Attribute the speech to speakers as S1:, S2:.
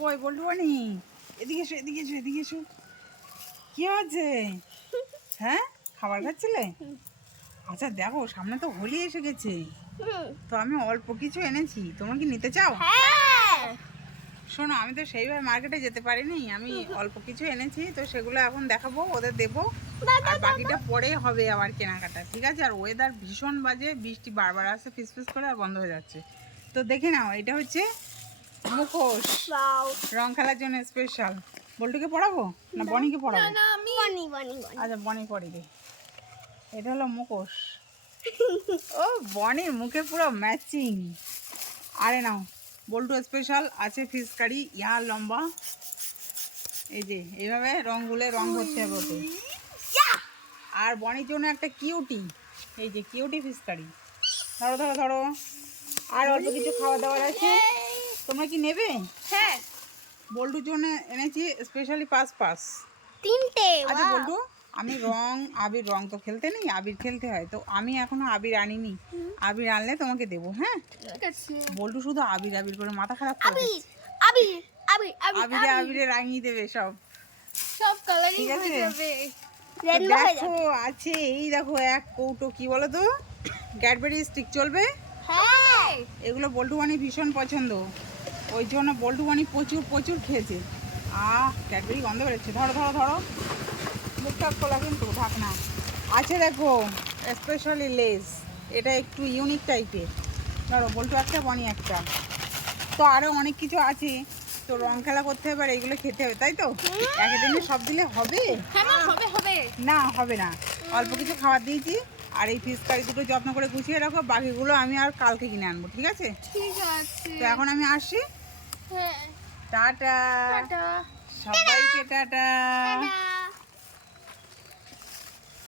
S1: কই? বলটু বানি এদিকে এসো এদিকে এসো এদিকে এসো। কি হচ্ছে হ্যাঁ? খাবার খাচ্ছিলে? আচ্ছা দেখো সামনে তো হোলি এসে গেছে। তো আমি অল্প কিছু এনেছি। তোমরা কি নিতে চাও?
S2: হ্যাঁ!
S1: শোনো আমি তো সেইভাবে মার্কেটে যেতে পারিনি। আমি অল্প কিছু এনেছি তো সেগুলো এখন দেখাবো ওদের দেবো। আর বাকিটা পরে হবে আবার কেনাকাটা ঠিক আছে? আর ওয়েদার ভীষণ বাজে বৃষ্টি বারবার আসছে ফিস ফিস করে আর বন্ধ হয়ে যাচ্ছে। তো দেখে নাও এটা হচ্ছে মুখোশ রং খেলার জন্য স্পেশাল বল্টুকে পড়াবো? না বনিকে পড়াবো?
S2: না আমি বানি বানি বানি।
S1: আচ্ছা বনি পড়ি দে। এটা হলো মুখোশ। ও বনির মুখে পুরো ম্যাচিং আরে নাও বল্টু স্পেশাল আছে ফিস কারি ইয়া লম্বা। এই যে এইভাবে রং গুলে রং হবে ওতে আর বনির জন্য একটা কিউটি এই যে কিউটি ফিস কারি ধরো ধরো ধরো। আর অল্প কিছু খাওয়া দাওয়ার আছে। তোমরা কি নেবে?
S2: হ্যাঁ।
S1: বল্টুর জন্য এনেছি স্পেশালি পাস পাস
S2: তিনটে
S1: আচ্ছা বলটু আমি রং আবির রং তো খেলতে নেই আবির খেলতে হয় তো আমি এখনও আবির আনিনি। আবির আনলে তোমাকে দেবো হ্যাঁ?
S2: ঠিক আছে।
S1: বল্টু শুধু আবির আবির করে মাথা খারাপ করে
S2: আবির। আবির আবির আবির
S1: আবিরে আবিরে। রাঙিয়ে দেবে সব।
S2: সব কালারিং
S1: ঠিক আছে।
S2: হয়ে যাবে।
S1: দেখো আছে এই দেখো এক কৌটো কি বলো তো? ক্যাডবেরি স্টিক চলবে?
S2: হ্যাঁ।
S1: এগুলো বল্টু বানি ভীষণ পছন্দ। ওই জন্য বল্টু বানি প্রচুর প্রচুর খেয়েছে। আহ ক্যাডবেরি গন্ধ বেরোচ্ছে। ধরো ধরো ধরো। মুখটা খোলা কিন্তু ঢাকনা। আছে দেখো স্পেশালি লেস এটা একটু ইউনিক টাইপের ধরো বল্টু একটা বনি একটা। তো আরও অনেক কিছু আছে। তো রং খেলা করতে হবে আর এইগুলো খেতে হবে তাই তো? একদিনে সব দিলে হবে?
S2: হ্যাঁ হবে।
S1: না হবে না। অল্প কিছু খাবার দিয়েছি। আর এই ফিস কারি দুটো যত্ন করে গুছিয়ে রাখো বাকিগুলো আমি আর কালকে কিনে আনব ঠিক আছে?
S2: ঠিক আছে।
S1: তো এখন আমি আসি
S2: হ্যাঁ।
S1: টাটা। সবাইকে
S2: টাটা।